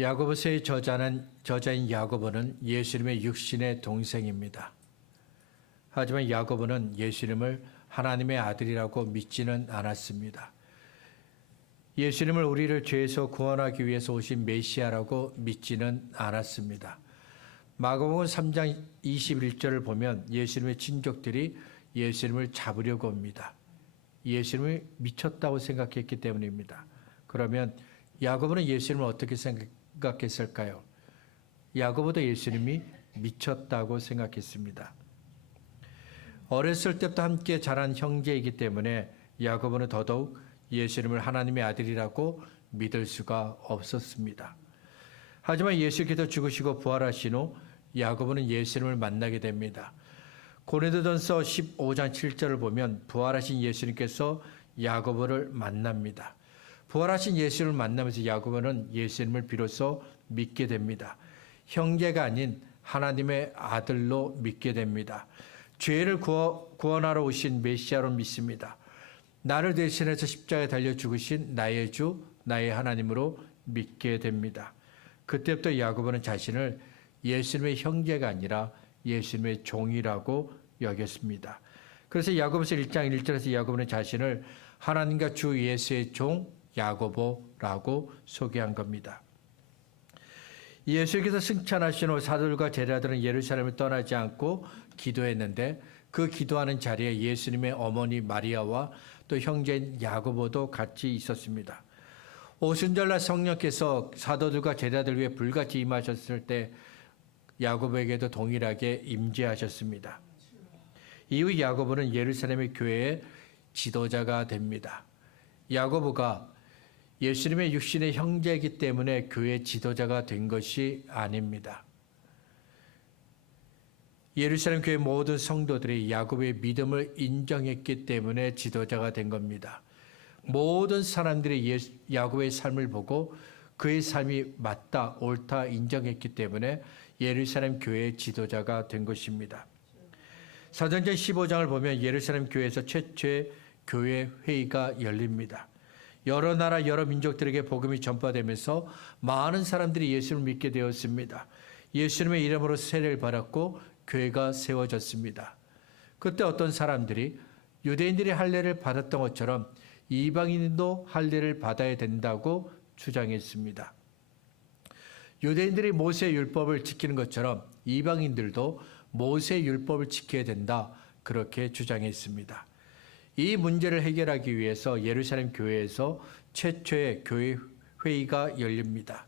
야고보서의 저자인 야고보는 예수님의 육신의 동생입니다. 하지만 야고보는 예수님을 하나님의 아들이라고 믿지는 않았습니다. 예수님을 우리를 죄에서 구원하기 위해서 오신 메시아라고 믿지는 않았습니다. 마가복음 3장 21절을 보면 예수님의 친족들이 예수님을 잡으려고 옵니다. 예수님이 미쳤다고 생각했기 때문입니다. 그러면 야고보는 예수님을 어떻게 생각했을까요? 야고보도 예수님이 미쳤다고 생각했습니다. 어렸을 때부터 함께 자란 형제이기 때문에 야고보는 더더욱 예수님을 하나님의 아들이라고 믿을 수가 없었습니다. 하지만 예수께서 죽으시고 부활하신 후 야고보는 예수님을 만나게 됩니다. 고린도전서 15장 7절을 보면 부활하신 예수님께서 야고보를 만납니다. 부활하신 예수님을 만나면서 야고보는 예수님을 비로소 믿게 됩니다. 형제가 아닌 하나님의 아들로 믿게 됩니다. 죄를 구원하러 오신 메시아로 믿습니다. 나를 대신해서 십자가에 달려 죽으신 나의 주, 나의 하나님으로 믿게 됩니다. 그때부터 야고보는 자신을 예수님의 형제가 아니라 예수님의 종이라고 여겼습니다. 그래서 야고보서 1장 1절에서 야고보는 자신을 하나님과 주 예수의 종 야고보라고 소개한 겁니다. 예수께서 승천하신 후 사도들과 제자들은 예루살렘을 떠나지 않고 기도했는데 그 기도하는 자리에 예수님의 어머니 마리아와 또 형제인 야고보도 같이 있었습니다. 오순절날 성령께서 사도들과 제자들 위해 불같이 임하셨을 때 야고보에게도 동일하게 임재하셨습니다. 이후 야고보는 예루살렘의 교회의 지도자가 됩니다. 야고보가 예수님의 육신의 형제이기 때문에 교회 지도자가 된 것이 아닙니다. 예루살렘 교회 모든 성도들이 야고보의 믿음을 인정했기 때문에 지도자가 된 겁니다. 모든 사람들이 야고보의 삶을 보고 그의 삶이 맞다, 옳다 인정했기 때문에 예루살렘 교회의 지도자가 된 것입니다. 사도행전 15장을 보면 예루살렘 교회에서 최초의 교회 회의가 열립니다. 여러 나라 여러 민족들에게 복음이 전파되면서 많은 사람들이 예수를 믿게 되었습니다. 예수님의 이름으로 세례를 받았고 교회가 세워졌습니다. 그때 어떤 사람들이 유대인들이 할례를 받았던 것처럼 이방인도 할례를 받아야 된다고 주장했습니다. 유대인들이 모세의 율법을 지키는 것처럼 이방인들도 모세의 율법을 지켜야 된다, 그렇게 주장했습니다. 이 문제를 해결하기 위해서 예루살렘 교회에서 최초의 교회 회의가 열립니다.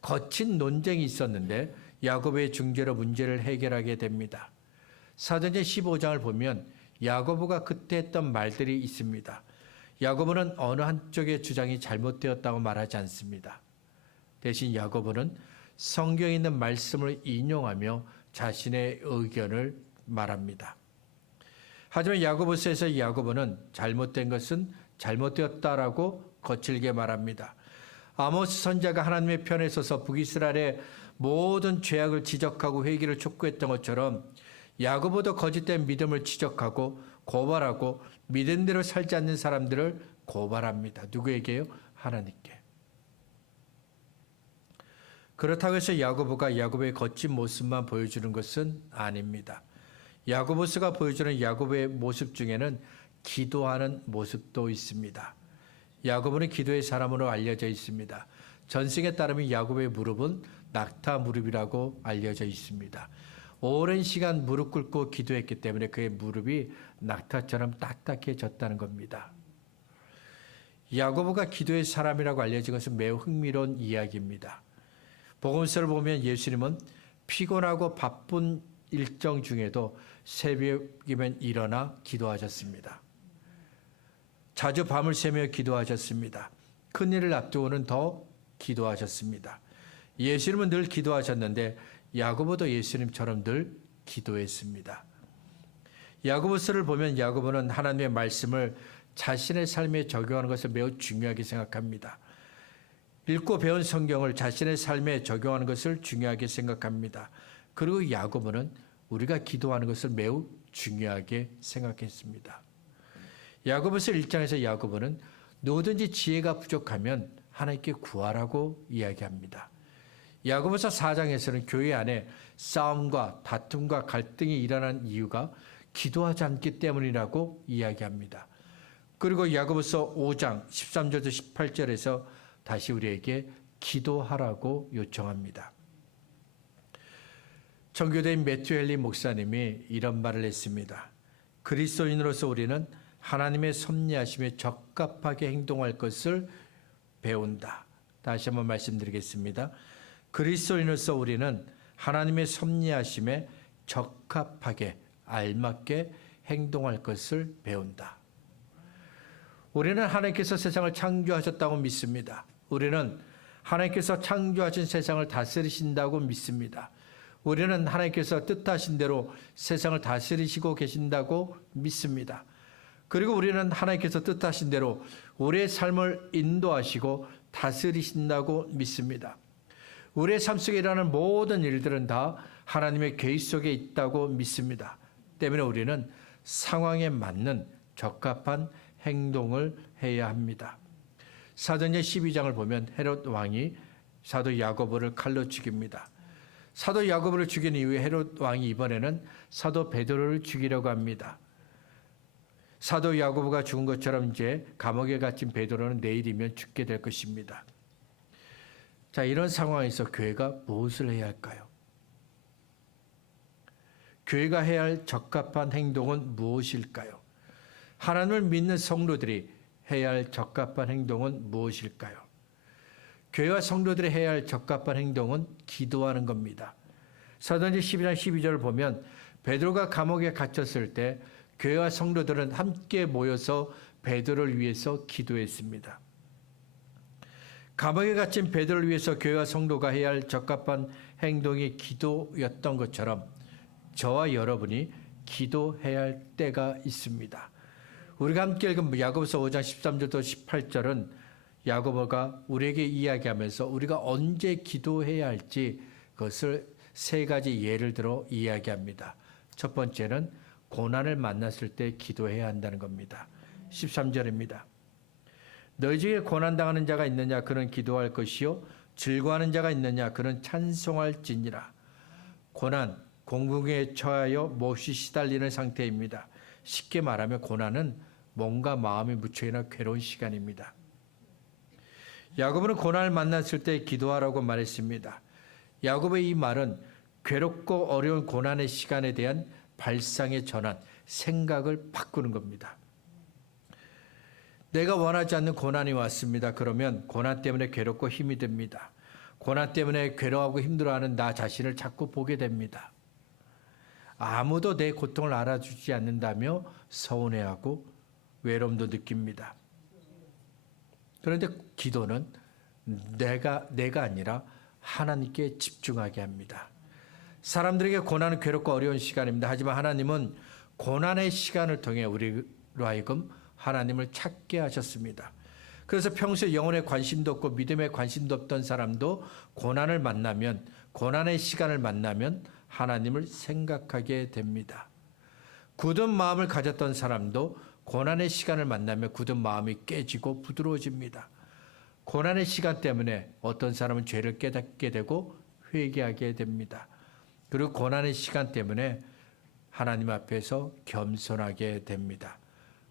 거친 논쟁이 있었는데 야고보의 중재로 문제를 해결하게 됩니다. 사도행전 15장을 보면 야고보가 그때 했던 말들이 있습니다. 야고보는 어느 한쪽의 주장이 잘못되었다고 말하지 않습니다. 대신 야고보는 성경에 있는 말씀을 인용하며 자신의 의견을 말합니다. 하지만 야고보서에서 야고보는 잘못된 것은 잘못되었다라고 거칠게 말합니다. 아모스 선지자가 하나님의 편에 서서 북이스라엘의 모든 죄악을 지적하고 회개를 촉구했던 것처럼 야고보도 거짓된 믿음을 지적하고 고발하고 믿은 대로 살지 않는 사람들을 고발합니다. 누구에게요? 하나님께. 그렇다고 해서 야고보가 야고보의 거친 모습만 보여주는 것은 아닙니다. 야고보서가 보여주는 야고보의 모습 중에는 기도하는 모습도 있습니다. 야고보는 기도의 사람으로 알려져 있습니다. 전승에 따르면 야고보의 무릎은 낙타 무릎이라고 알려져 있습니다. 오랜 시간 무릎 꿇고 기도했기 때문에 그의 무릎이 낙타처럼 딱딱해졌다는 겁니다. 야고보가 기도의 사람이라고 알려진 것은 매우 흥미로운 이야기입니다. 복음서를 보면 예수님은 피곤하고 바쁜 일정 중에도 새벽이면 일어나 기도하셨습니다. 자주 밤을 새며 기도하셨습니다. 큰일을 앞두고는 더 기도하셨습니다. 예수님은 늘 기도하셨는데 야고보도 예수님처럼 늘 기도했습니다. 야고보서를 보면 야고보는 하나님의 말씀을 자신의 삶에 적용하는 것을 매우 중요하게 생각합니다. 읽고 배운 성경을 자신의 삶에 적용하는 것을 중요하게 생각합니다. 그리고 야고보는 우리가 기도하는 것을 매우 중요하게 생각했습니다. 야고보서 1장에서 야고보는 누구든지 지혜가 부족하면 하나님께 구하라고 이야기합니다. 야고보서 4장에서는 교회 안에 싸움과 다툼과 갈등이 일어난 이유가 기도하지 않기 때문이라고 이야기합니다. 그리고 야고보서 5장 13절부터 18절에서 다시 우리에게 기도하라고 요청합니다. 청교도인 매튜 헨리 목사님이 이런 말을 했습니다. 그리스도인으로서 우리는 하나님의 섭리하심에 적합하게 행동할 것을 배운다. 다시 한번 말씀드리겠습니다. 그리스도인으로서 우리는 하나님의 섭리하심에 적합하게 알맞게 행동할 것을 배운다. 우리는 하나님께서 세상을 창조하셨다고 믿습니다. 우리는 하나님께서 창조하신 세상을 다스리신다고 믿습니다. 우리는 하나님께서 뜻하신 대로 세상을 다스리시고 계신다고 믿습니다. 그리고 우리는 하나님께서 뜻하신 대로 우리의 삶을 인도하시고 다스리신다고 믿습니다. 우리의 삶 속에 일어나는 모든 일들은 다 하나님의 계획 속에 있다고 믿습니다. 때문에 우리는 상황에 맞는 적합한 행동을 해야 합니다. 사도행전 12장을 보면 헤롯 왕이 사도 야고보를 칼로 죽입니다. 사도 야고보를 죽인 이후에 헤롯 왕이 이번에는 사도 베드로를 죽이려고 합니다. 사도 야고보가 죽은 것처럼 이제 감옥에 갇힌 베드로는 내일이면 죽게 될 것입니다. 자, 이런 상황에서 교회가 무엇을 해야 할까요? 교회가 해야 할 적합한 행동은 무엇일까요? 하나님을 믿는 성도들이 해야 할 적합한 행동은 무엇일까요? 교회와 성도들이 해야 할 적합한 행동은 기도하는 겁니다. 사도행전 12장 12절을 보면 베드로가 감옥에 갇혔을 때 교회와 성도들은 함께 모여서 베드로를 위해서 기도했습니다. 감옥에 갇힌 베드로를 위해서 교회와 성도가 해야 할 적합한 행동이 기도였던 것처럼 저와 여러분이 기도해야 할 때가 있습니다. 우리가 함께 읽은 야고보서 5장 13절부터 18절은 야고보가 우리에게 이야기하면서 우리가 언제 기도해야 할지 그것을 세 가지 예를 들어 이야기합니다. 첫 번째는 고난을 만났을 때 기도해야 한다는 겁니다. 13절입니다. 너희 중에 고난당하는 자가 있느냐 그는 기도할 것이요 즐거워하는 자가 있느냐 그는 찬송할지니라. 고난, 공궁에 처하여 몹시 시달리는 상태입니다. 쉽게 말하면 고난은 몸과 마음이 무척이나 괴로운 시간입니다. 야고보는 고난을 만났을 때 기도하라고 말했습니다. 야고보의 이 말은 괴롭고 어려운 고난의 시간에 대한 발상의 전환, 생각을 바꾸는 겁니다. 내가 원하지 않는 고난이 왔습니다. 그러면 고난 때문에 괴롭고 힘이 듭니다. 고난 때문에 괴로워하고 힘들어하는 나 자신을 자꾸 보게 됩니다. 아무도 내 고통을 알아주지 않는다며 서운해하고 외로움도 느낍니다. 그런데 기도는 내가 아니라 하나님께 집중하게 합니다. 사람들에게 고난은 괴롭고 어려운 시간입니다. 하지만 하나님은 고난의 시간을 통해 우리로 하여금 하나님을 찾게 하셨습니다. 그래서 평소에 영혼에 관심도 없고 믿음에 관심도 없던 사람도 고난을 만나면, 고난의 시간을 만나면 하나님을 생각하게 됩니다. 굳은 마음을 가졌던 사람도 고난의 시간을 만나면 굳은 마음이 깨지고 부드러워집니다. 고난의 시간 때문에 어떤 사람은 죄를 깨닫게 되고 회개하게 됩니다. 그리고 고난의 시간 때문에 하나님 앞에서 겸손하게 됩니다.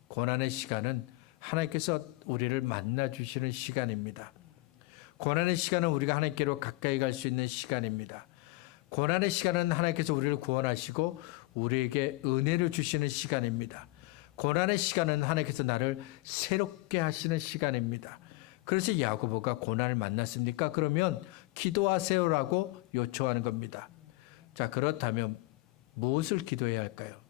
고난의 시간은 하나님께서 우리를 만나주시는 시간입니다. 고난의 시간은 우리가 하나님께로 가까이 갈 수 있는 시간입니다. 고난의 시간은 하나님께서 우리를 구원하시고 우리에게 은혜를 주시는 시간입니다. 고난의 시간은 하나님께서 나를 새롭게 하시는 시간입니다. 그래서 야고보가 고난을 만났습니까? 그러면 기도하세요라고 요청하는 겁니다. 자, 그렇다면 무엇을 기도해야 할까요?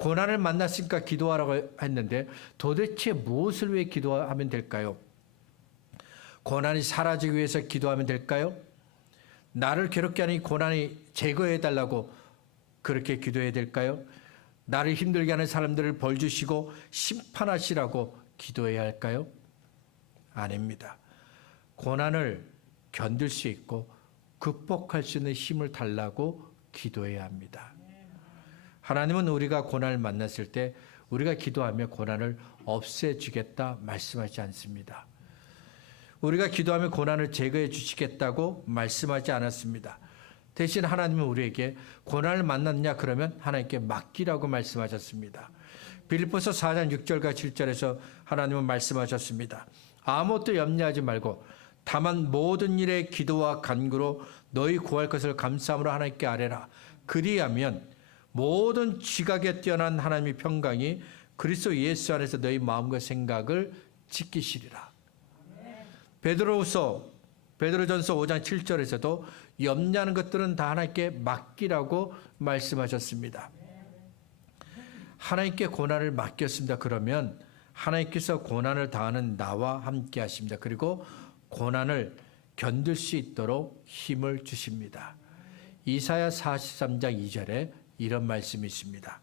고난을 만났으니까 기도하라고 했는데 도대체 무엇을 위해 기도하면 될까요? 고난이 사라지기 위해서 기도하면 될까요? 나를 괴롭게 하는 고난이 제거해달라고 그렇게 기도해야 될까요? 나를 힘들게 하는 사람들을 벌 주시고 심판하시라고 기도해야 할까요? 아닙니다. 고난을 견딜 수 있고 극복할 수 있는 힘을 달라고 기도해야 합니다. 하나님은 우리가 고난을 만났을 때 우리가 기도하며 고난을 없애주겠다 말씀하지 않습니다. 우리가 기도하면 고난을 제거해 주시겠다고 말씀하지 않았습니다. 대신 하나님은 우리에게 고난을 만났냐 그러면 하나님께 맡기라고 말씀하셨습니다. 빌립보서 4장 6절과 7절에서 하나님은 말씀하셨습니다. 아무것도 염려하지 말고 다만 모든 일에 기도와 간구로 너희 구할 것을 감사함으로 하나님께 아뢰라. 그리하면 모든 지각에 뛰어난 하나님의 평강이 그리스도 예수 안에서 너희 마음과 생각을 지키시리라. 베드로전서 5장 7절에서도 염려하는 것들은 다 하나님께 맡기라고 말씀하셨습니다. 하나님께 고난을 맡겼습니다. 그러면 하나님께서 고난을 당하는 나와 함께 하십니다. 그리고 고난을 견딜 수 있도록 힘을 주십니다. 이사야 43장 2절에 이런 말씀이 있습니다.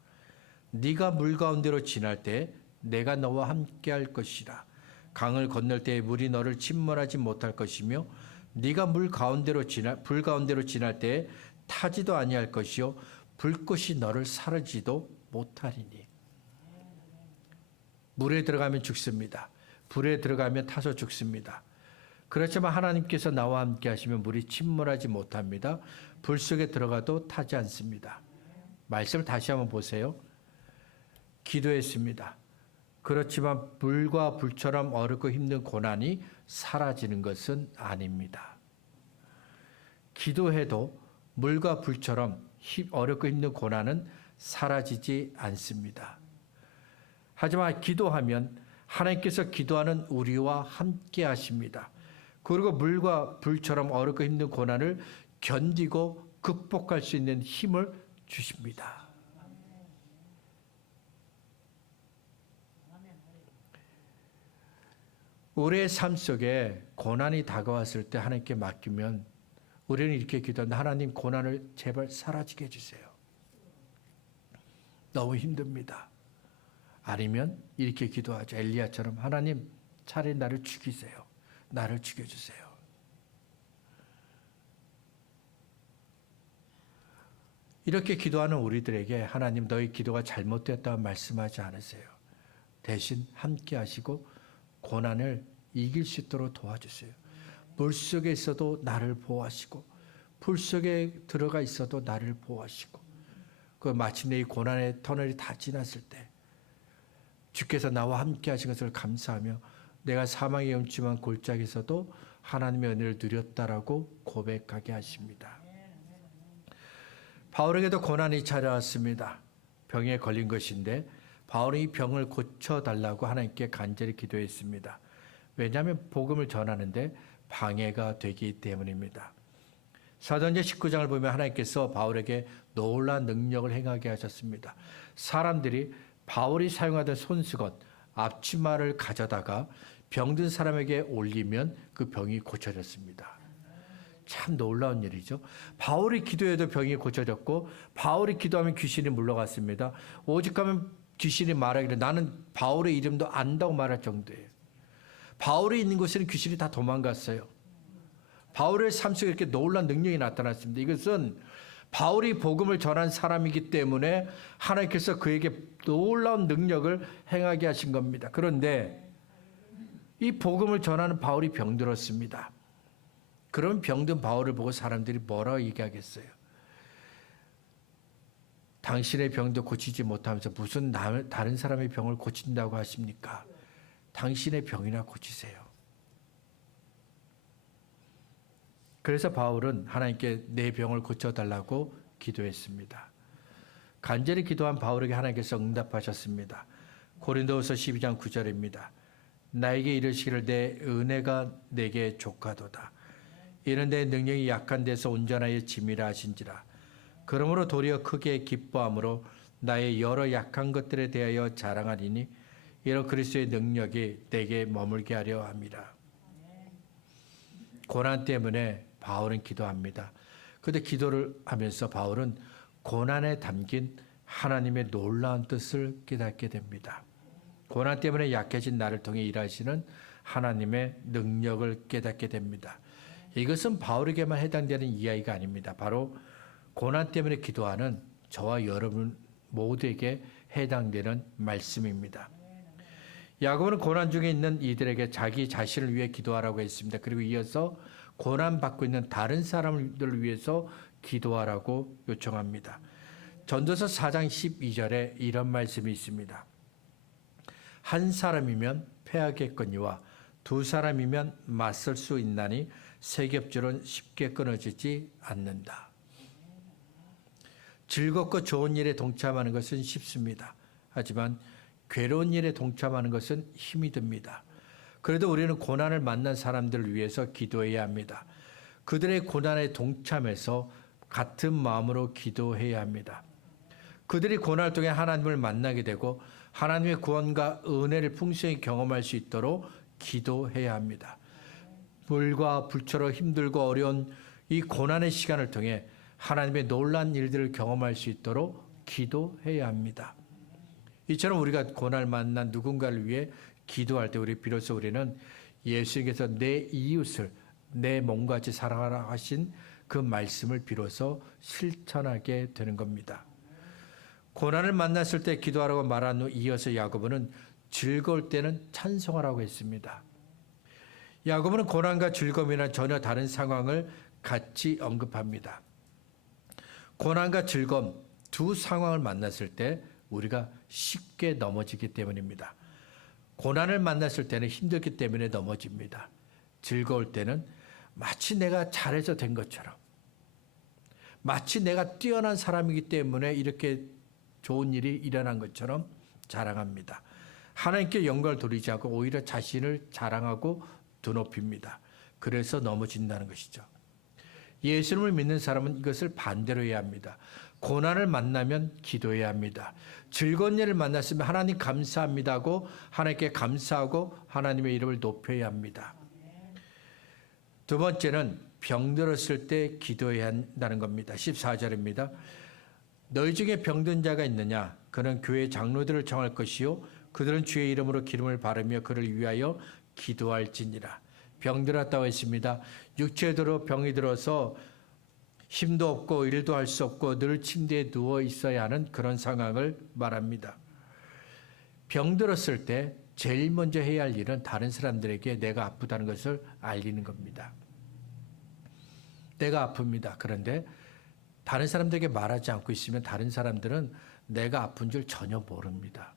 네가 물 가운데로 지날 때 내가 너와 함께 할 것이라. 강을 건널 때 물이 너를 침몰하지 못할 것이며 네가 불 가운데로 지날 때 타지도 아니할 것이요 불꽃이 너를 사르지도 못하리니. 물에 들어가면 죽습니다. 불에 들어가면 타서 죽습니다. 그렇지만 하나님께서 나와 함께 하시면 물이 침몰하지 못합니다. 불 속에 들어가도 타지 않습니다. 말씀을 다시 한번 보세요. 기도했습니다. 그렇지만 물과 불처럼 어렵고 힘든 고난이 사라지는 것은 아닙니다. 기도해도 물과 불처럼 어렵고 힘든 고난은 사라지지 않습니다. 하지만 기도하면 하나님께서 기도하는 우리와 함께 하십니다. 그리고 물과 불처럼 어렵고 힘든 고난을 견디고 극복할 수 있는 힘을 주십니다. 우리의 삶 속에 고난이 다가왔을 때 하나님께 맡기면 우리는 이렇게 기도한다. 하나님, 고난을 제발 사라지게 해주세요. 너무 힘듭니다. 아니면 이렇게 기도하죠. 엘리야처럼 하나님, 차라리 나를 죽이세요. 나를 죽여주세요. 이렇게 기도하는 우리들에게 하나님, 너희 기도가 잘못되었다고 말씀하지 않으세요. 대신 함께 하시고 고난을 이길 수 있도록 도와주세요. 물속에 있어도 나를 보호하시고 풀 속에 들어가 있어도 나를 보호하시고 그 마침내 이 고난의 터널이 다 지났을 때 주께서 나와 함께 하신 것을 감사하며 내가 사망의 음침한 골짜기에서도 하나님의 은혜를 누렸다라고 고백하게 하십니다. 바울에게도 고난이 찾아왔습니다. 병에 걸린 것인데 바울이 이 병을 고쳐달라고 하나님께 간절히 기도했습니다. 왜냐하면 복음을 전하는데 방해가 되기 때문입니다. 사도행전 19장을 보면 하나님께서 바울에게 놀라운 능력을 행하게 하셨습니다. 사람들이 바울이 사용하던 손수건, 앞치마를 가져다가 병든 사람에게 올리면 그 병이 고쳐졌습니다. 참 놀라운 일이죠. 바울이 기도해도 병이 고쳐졌고 바울이 기도하면 귀신이 물러갔습니다. 오직하면 귀신이 말하기를 나는 바울의 이름도 안다고 말할 정도예요. 바울이 있는 곳에는 귀신이 다 도망갔어요. 바울의 삶 속에 이렇게 놀라운 능력이 나타났습니다. 이것은 바울이 복음을 전한 사람이기 때문에 하나님께서 그에게 놀라운 능력을 행하게 하신 겁니다. 그런데 이 복음을 전하는 바울이 병들었습니다. 그럼 병든 바울을 보고 사람들이 뭐라고 얘기하겠어요? 당신의 병도 고치지 못하면서 무슨 다른 사람의 병을 고친다고 하십니까? 당신의 병이나 고치세요. 그래서 바울은 하나님께 내 병을 고쳐달라고 기도했습니다. 간절히 기도한 바울에게 하나님께서 응답하셨습니다. 고린도후서 12장 9절입니다. 나에게 이르시기를 내 은혜가 내게 족하도다. 이는 내 능력이 약한 데서 온전하여 짐이라 하신지라. 그러므로 도리어 크게 기뻐함으로 나의 여러 약한 것들에 대하여 자랑하리니 이런 그리스도의 능력이 내게 머물게 하려 함이라. 고난 때문에 바울은 기도합니다. 그런데 기도를 하면서 바울은 고난에 담긴 하나님의 놀라운 뜻을 깨닫게 됩니다. 고난 때문에 약해진 나를 통해 일하시는 하나님의 능력을 깨닫게 됩니다. 이것은 바울에게만 해당되는 이야기가 아닙니다. 바로 고난 때문에 기도하는 저와 여러분 모두에게 해당되는 말씀입니다. 야고보는 고난 중에 있는 이들에게 자기 자신을 위해 기도하라고 했습니다. 그리고 이어서 고난 받고 있는 다른 사람들을 위해서 기도하라고 요청합니다. 전도서 4장 12절에 이런 말씀이 있습니다. 한 사람이면 패하겠거니와 두 사람이면 맞설 수 있나니 세 겹줄은 쉽게 끊어지지 않는다. 즐겁고 좋은 일에 동참하는 것은 쉽습니다. 하지만 괴로운 일에 동참하는 것은 힘이 듭니다. 그래도 우리는 고난을 만난 사람들을 위해서 기도해야 합니다. 그들의 고난에 동참해서 같은 마음으로 기도해야 합니다. 그들이 고난을 통해 하나님을 만나게 되고 하나님의 구원과 은혜를 풍성히 경험할 수 있도록 기도해야 합니다. 불과 불처럼 힘들고 어려운 이 고난의 시간을 통해 하나님의 놀라운 일들을 경험할 수 있도록 기도해야 합니다. 이처럼 우리가 고난을 만난 누군가를 위해 기도할 때 비로소 우리는 예수님께서 내 이웃을 내 몸과 같이 사랑하라 하신 그 말씀을 비로소 실천하게 되는 겁니다. 고난을 만났을 때 기도하라고 말한 후 이어서 야고보는 즐거울 때는 찬송하라고 했습니다. 야고보는 고난과 즐거움이나 전혀 다른 상황을 같이 언급합니다. 고난과 즐거움 두 상황을 만났을 때 우리가 쉽게 넘어지기 때문입니다. 고난을 만났을 때는 힘들기 때문에 넘어집니다. 즐거울 때는 마치 내가 잘해서 된 것처럼, 마치 내가 뛰어난 사람이기 때문에 이렇게 좋은 일이 일어난 것처럼 자랑합니다. 하나님께 영광을 돌리지 않고 오히려 자신을 자랑하고 드높입니다. 그래서 넘어진다는 것이죠. 예수님을 믿는 사람은 이것을 반대로 해야 합니다. 고난을 만나면 기도해야 합니다. 즐거운 일을 만났으면 하나님 감사합니다 하고 하나님께 감사하고 하나님의 이름을 높여야 합니다. 두 번째는 병들었을 때 기도해야 한다는 겁니다. 14절입니다. 너희 중에 병든 자가 있느냐? 그는 교회 장로들을 청할 것이요 그들은 주의 이름으로 기름을 바르며 그를 위하여 기도할지니라. 병들었다고 했습니다. 육체대로 병이 들어서 힘도 없고 일도 할 수 없고 늘 침대에 누워 있어야 하는 그런 상황을 말합니다. 병들었을 때 제일 먼저 해야 할 일은 다른 사람들에게 내가 아프다는 것을 알리는 겁니다. 내가 아픕니다. 그런데 다른 사람들에게 말하지 않고 있으면 다른 사람들은 내가 아픈 줄 전혀 모릅니다.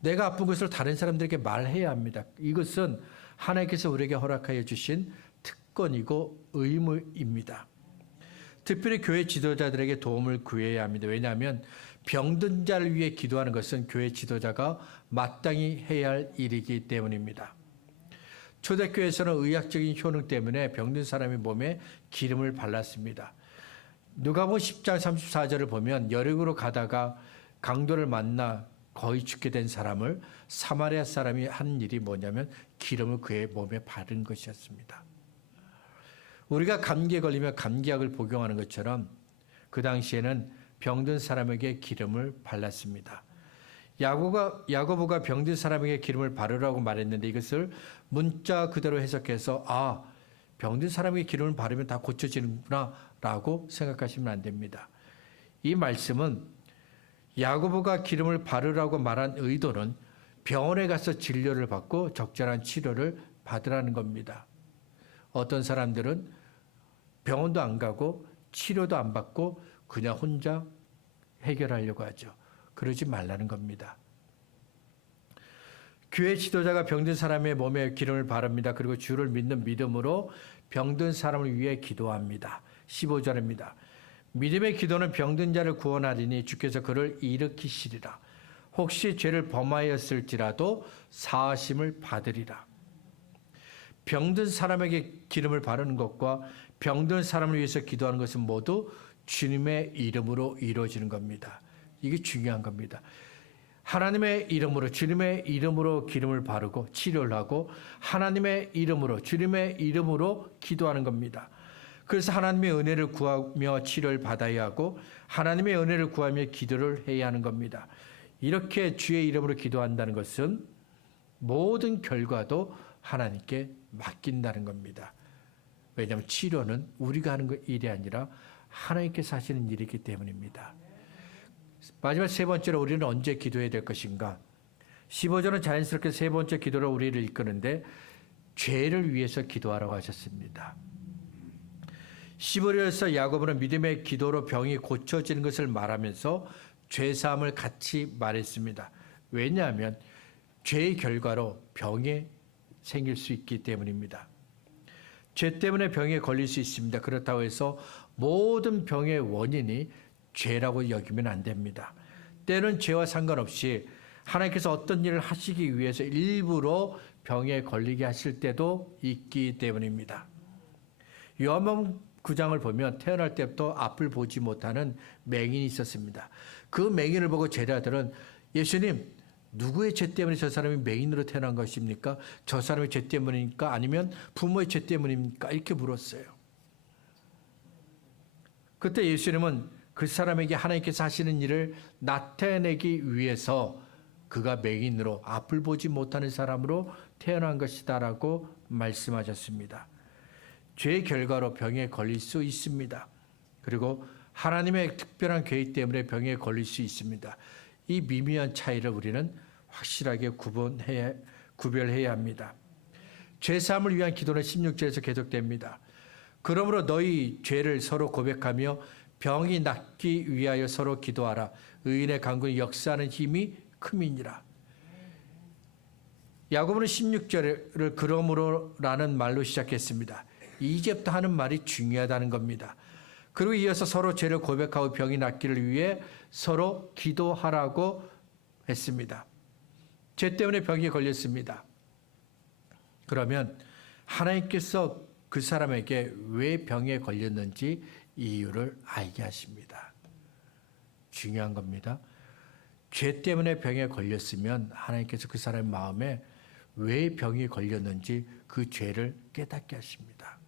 내가 아픈 것을 다른 사람들에게 말해야 합니다. 이것은 하나님께서 우리에게 허락하여 주신 특권이고 의무입니다. 특별히 교회 지도자들에게 도움을 구해야 합니다. 왜냐하면 병든 자를 위해 기도하는 것은 교회 지도자가 마땅히 해야 할 일이기 때문입니다. 초대교회에서는 의학적인 효능 때문에 병든 사람의 몸에 기름을 발랐습니다. 누가복음 10장 34절을 보면 여력으로 가다가 강도를 만나 거의 죽게 된 사람을 사마리아 사람이 한 일이 뭐냐면 기름을 그의 몸에 바른 것이었습니다. 우리가 감기에 걸리면 감기약을 복용하는 것처럼 그 당시에는 병든 사람에게 기름을 발랐습니다. 야고보가 병든 사람에게 기름을 바르라고 말했는데 이것을 문자 그대로 해석해서 병든 사람에게 기름을 바르면 다 고쳐지는구나 라고 생각하시면 안 됩니다. 이 말씀은 야고보가 기름을 바르라고 말한 의도는 병원에 가서 진료를 받고 적절한 치료를 받으라는 겁니다. 어떤 사람들은 병원도 안 가고 치료도 안 받고 그냥 혼자 해결하려고 하죠. 그러지 말라는 겁니다. 교회 지도자가 병든 사람의 몸에 기름을 바릅니다. 그리고 주를 믿는 믿음으로 병든 사람을 위해 기도합니다. 15절입니다. 믿음의 기도는 병든 자를 구원하리니 주께서 그를 일으키시리라. 혹시 죄를 범하였을지라도 사하심을 받으리라. 병든 사람에게 기름을 바르는 것과 병든 사람을 위해서 기도하는 것은 모두 주님의 이름으로 이루어지는 겁니다. 이게 중요한 겁니다. 하나님의 이름으로 주님의 이름으로 기름을 바르고 치료를 하고 하나님의 이름으로 주님의 이름으로 기도하는 겁니다. 그래서 하나님의 은혜를 구하며 치료를 받아야 하고 하나님의 은혜를 구하며 기도를 해야 하는 겁니다. 이렇게 주의 이름으로 기도한다는 것은 모든 결과도 하나님께 맡긴다는 겁니다. 왜냐하면 치료는 우리가 하는 일이 아니라 하나님께서 하시는 일이기 때문입니다. 마지막 세 번째로 우리는 언제 기도해야 될 것인가? 15절은 자연스럽게 세 번째 기도로 우리를 이끄는데 죄를 위해서 기도하라고 하셨습니다. 15절에서 야고보는 믿음의 기도로 병이 고쳐지는 것을 말하면서 죄사함을 같이 말했습니다. 왜냐하면 죄의 결과로 병이 생길 수 있기 때문입니다. 죄 때문에 병에 걸릴 수 있습니다. 그렇다고 해서 모든 병의 원인이 죄라고 여기면 안 됩니다. 때는 죄와 상관없이 하나님께서 어떤 일을 하시기 위해서 일부러 병에 걸리게 하실 때도 있기 때문입니다. 요한복음 9장을 보면 태어날 때부터 앞을 보지 못하는 맹인이 있었습니다. 그 맹인을 보고 제자들은 예수님, 누구의 죄 때문에 저 사람이 맹인으로 태어난 것입니까? 저 사람의 죄 때문입니까? 아니면 부모의 죄 때문입니까? 이렇게 물었어요. 그때 예수님은 그 사람에게 하나님께서 하시는 일을 나타내기 위해서 그가 맹인으로 앞을 보지 못하는 사람으로 태어난 것이다라고 말씀하셨습니다. 죄의 결과로 병에 걸릴 수 있습니다. 그리고 하나님의 특별한 계획 때문에 병에 걸릴 수 있습니다. 이 미미한 차이를 우리는 확실하게 구별해야 합니다. 죄사함을 위한 기도는 16절에서 계속됩니다. 그러므로 너희 죄를 서로 고백하며 병이 낫기 위하여 서로 기도하라. 의인의 간구는 역사하는 힘이 큼이니라. 야고보는 16절을 그러므로라는 말로 시작했습니다. 이제부터 하는 말이 중요하다는 겁니다. 그리고 이어서 서로 죄를 고백하고 병이 낫기를 위해 서로 기도하라고 했습니다. 죄 때문에 병이 걸렸습니다. 그러면 하나님께서 그 사람에게 왜 병에 걸렸는지 이유를 알게 하십니다. 중요한 겁니다. 죄 때문에 병에 걸렸으면 하나님께서 그 사람의 마음에 왜 병이 걸렸는지 그 죄를 깨닫게 하십니다.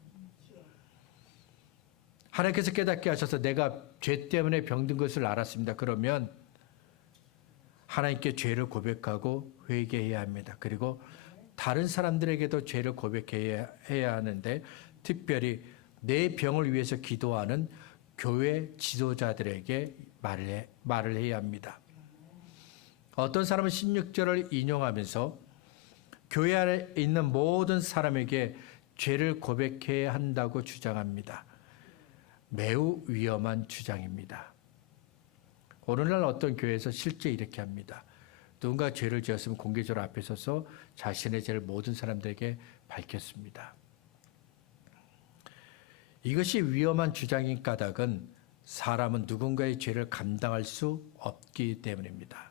하나님께서 깨닫게 하셔서 내가 죄 때문에 병든 것을 알았습니다. 그러면 하나님께 죄를 고백하고 회개해야 합니다. 그리고 다른 사람들에게도 죄를 고백해야 하는데 특별히 내 병을 위해서 기도하는 교회 지도자들에게 말을 해야 합니다. 어떤 사람은 16절을 인용하면서 교회 안에 있는 모든 사람에게 죄를 고백해야 한다고 주장합니다. 매우 위험한 주장입니다. 오늘날 어떤 교회에서 실제 이렇게 합니다. 누군가 죄를 지었으면 공개적으로 앞에 서서 자신의 죄를 모든 사람들에게 밝혔습니다. 이것이 위험한 주장인 까닭은 사람은 누군가의 죄를 감당할 수 없기 때문입니다.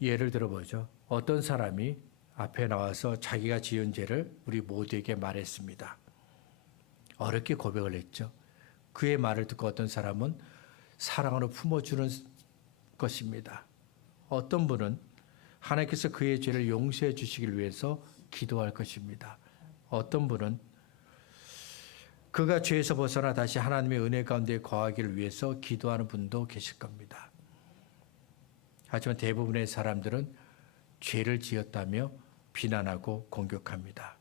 예를 들어보죠. 어떤 사람이 앞에 나와서 자기가 지은 죄를 우리 모두에게 말했습니다. 어렵게 고백을 했죠. 그의 말을 듣고 어떤 사람은 사랑으로 품어주는 것입니다. 어떤 분은 하나님께서 그의 죄를 용서해 주시길 위해서 기도할 것입니다. 어떤 분은 그가 죄에서 벗어나 다시 하나님의 은혜 가운데 거하기를 위해서 기도하는 분도 계실 겁니다. 하지만 대부분의 사람들은 죄를 지었다며 비난하고 공격합니다.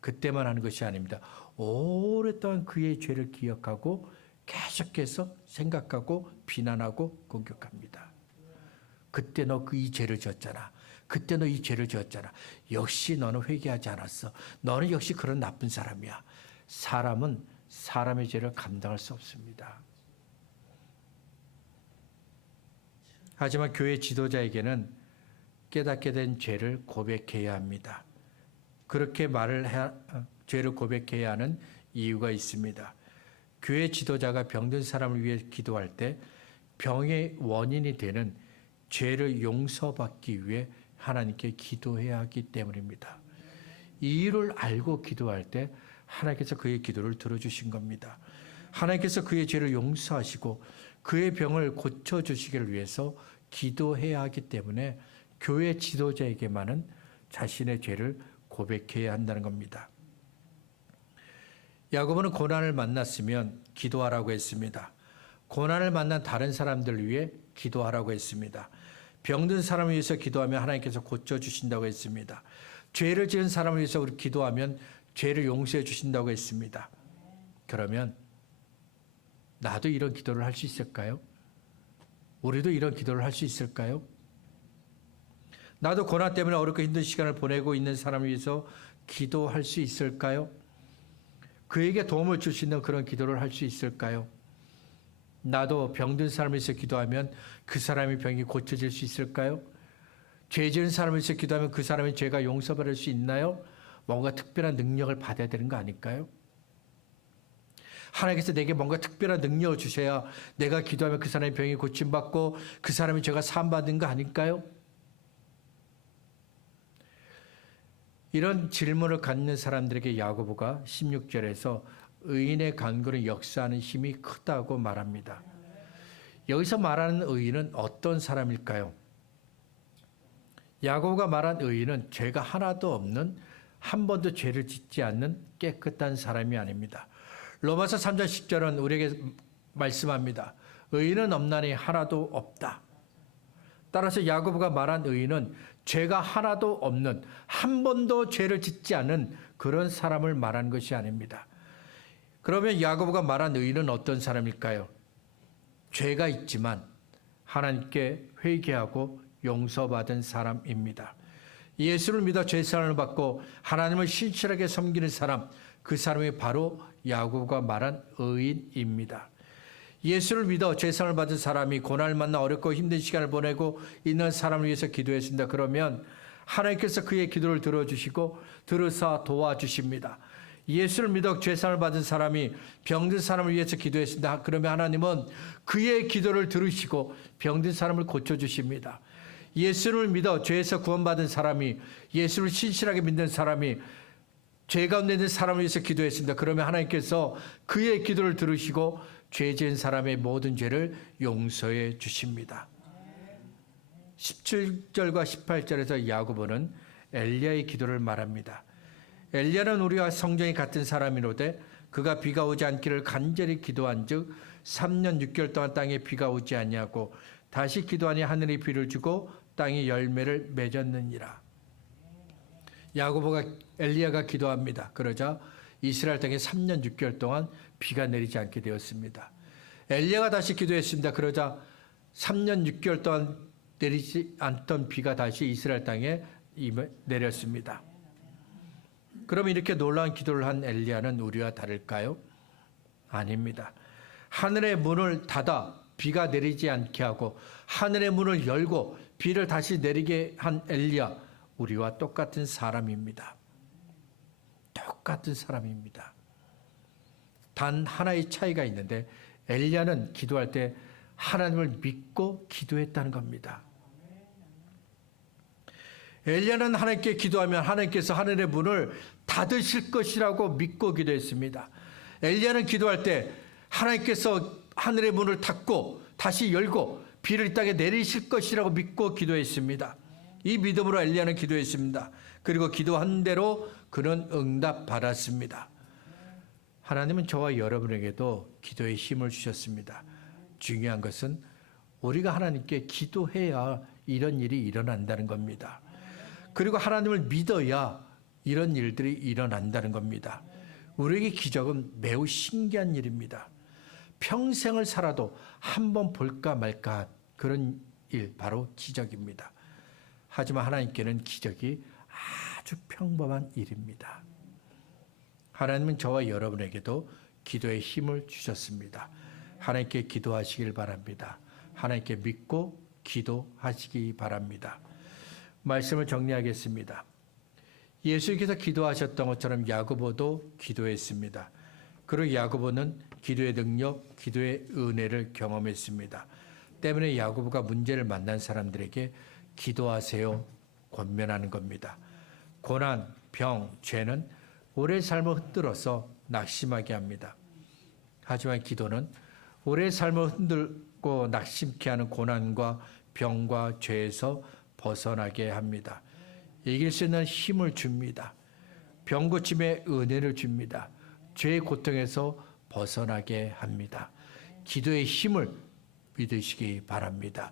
그때만 하는 것이 아닙니다. 오랫동안 그의 죄를 기억하고 계속해서 생각하고 비난하고 공격합니다. 그때 너 이 죄를 지었잖아. 그때 너 이 죄를 지었잖아. 역시 너는 회개하지 않았어. 너는 역시 그런 나쁜 사람이야. 사람은 사람의 죄를 감당할 수 없습니다. 하지만 교회 지도자에게는 깨닫게 된 죄를 고백해야 합니다. 그렇게 죄를 고백해야 하는 이유가 있습니다. 교회 지도자가 병든 사람을 위해 기도할 때 병의 원인이 되는 죄를 용서받기 위해 하나님께 기도해야 하기 때문입니다. 이 일을 알고 기도할 때 하나님께서 그의 기도를 들어주신 겁니다. 하나님께서 그의 죄를 용서하시고 그의 병을 고쳐주시기를 위해서 기도해야 하기 때문에 교회 지도자에게만은 자신의 죄를 고백해야 한다는 겁니다. 야고보는 고난을 만났으면 기도하라고 했습니다. 고난을 만난 다른 사람들을 위해 기도하라고 했습니다. 병든 사람을 위해서 기도하면 하나님께서 고쳐주신다고 했습니다. 죄를 지은 사람을 위해서 우리 기도하면 죄를 용서해 주신다고 했습니다. 그러면 나도 이런 기도를 할 수 있을까요? 우리도 이런 기도를 할 수 있을까요? 나도 고난 때문에 어렵고 힘든 시간을 보내고 있는 사람을 위해서 기도할 수 있을까요? 그에게 도움을 줄 수 있는 그런 기도를 할 수 있을까요? 나도 병든 사람을 위해서 기도하면 그 사람의 병이 고쳐질 수 있을까요? 죄 지은 사람을 위해서 기도하면 그 사람의 죄가 용서받을 수 있나요? 뭔가 특별한 능력을 받아야 되는 거 아닐까요? 하나님께서 내게 뭔가 특별한 능력을 주셔야 내가 기도하면 그 사람의 병이 고침받고 그 사람의 죄가 사함받는 거 아닐까요? 이런 질문을 갖는 사람들에게 야고보가 16절에서 의인의 간구는 역사하는 힘이 크다고 말합니다. 여기서 말하는 의인은 어떤 사람일까요? 야고보가 말한 의인은 죄가 하나도 없는, 한 번도 죄를 짓지 않는 깨끗한 사람이 아닙니다. 로마서 3장 10절은 우리에게 말씀합니다. 의인은 없나니 하나도 없다. 따라서 야고보가 말한 의인은 죄가 하나도 없는, 한 번도 죄를 짓지 않은 그런 사람을 말한 것이 아닙니다. 그러면 야고보가 말한 의인은 어떤 사람일까요? 죄가 있지만 하나님께 회개하고 용서받은 사람입니다. 예수를 믿어 죄사함을 받고 하나님을 신실하게 섬기는 사람, 그 사람이 바로 야고보가 말한 의인입니다. 예수를 믿어 죄사함을 받은 사람이 고난을 만나 어렵고 힘든 시간을 보내고 있는 사람을 위해서 기도했습니다. 그러면 하나님께서 그의 기도를 들어주시고 들으사 도와주십니다. 예수를 믿어 죄사함을 받은 사람이 병든 사람을 위해서 기도했습니다. 그러면 하나님은 그의 기도를 들으시고 병든 사람을 고쳐주십니다. 예수를 믿어 죄에서 구원받은 사람이, 예수를 신실하게 믿는 사람이 죄 가운데 있는 사람을 위해서 기도했습니다. 그러면 하나님께서 그의 기도를 들으시고 죄 지은 사람의 모든 죄를 용서해 주십니다. 17절과 18절에서 야고보는 엘리야의 기도를 말합니다. 엘리야는 우리와 성정이 같은 사람이로되 그가 비가 오지 않기를 간절히 기도한즉 3년 6개월 동안 땅에 비가 오지 아니하고 다시 기도하니 하늘이 비를 주고 땅이 열매를 맺었느니라. 야고보가 엘리야가 기도합니다. 그러자 이스라엘 땅에 3년 6개월 동안 비가 내리지 않게 되었습니다. 엘리야가 다시 기도했습니다. 그러자 3년 6개월 동안 내리지 않던 비가 다시 이스라엘 땅에 내렸습니다. 그럼 이렇게 놀라운 기도를 한 엘리야는 우리와 다를까요? 아닙니다. 하늘의 문을 닫아 비가 내리지 않게 하고 하늘의 문을 열고 비를 다시 내리게 한 엘리야, 우리와 똑같은 사람입니다. 똑같은 사람입니다. 단 하나의 차이가 있는데 엘리야는 기도할 때 하나님을 믿고 기도했다는 겁니다. 엘리야는 하나님께 기도하면 하나님께서 하늘의 문을 닫으실 것이라고 믿고 기도했습니다. 엘리야는 기도할 때 하나님께서 하늘의 문을 닫고 다시 열고 비를 이 땅에 내리실 것이라고 믿고 기도했습니다. 이 믿음으로 엘리야는 기도했습니다. 그리고 기도한 대로 그는 응답받았습니다. 하나님은 저와 여러분에게도 기도의 힘을 주셨습니다. 중요한 것은 우리가 하나님께 기도해야 이런 일이 일어난다는 겁니다. 그리고 하나님을 믿어야 이런 일들이 일어난다는 겁니다. 우리에게 기적은 매우 신기한 일입니다. 평생을 살아도 한 번 볼까 말까 그런 일, 바로 기적입니다. 하지만 하나님께는 기적이 아주 평범한 일입니다. 하나님은 저와 여러분에게도 기도의 힘을 주셨습니다. 하나님께 기도하시길 바랍니다. 하나님께 믿고 기도하시기 바랍니다. 말씀을 정리하겠습니다. 예수께서 기도하셨던 것처럼 야고보도 기도했습니다. 그리고 야고보는 기도의 능력, 기도의 은혜를 경험했습니다. 때문에 야고보가 문제를 만난 사람들에게 기도하세요 권면하는 겁니다. 고난, 병, 죄는 오래 삶을 흔들어서 낙심하게 합니다. 하지만 기도는 오래 삶을 흔들고 낙심케 하는 고난과 병과 죄에서 벗어나게 합니다. 이길 수 있는 힘을 줍니다. 병 고침의 은혜를 줍니다. 죄의 고통에서 벗어나게 합니다. 기도의 힘을 믿으시기 바랍니다.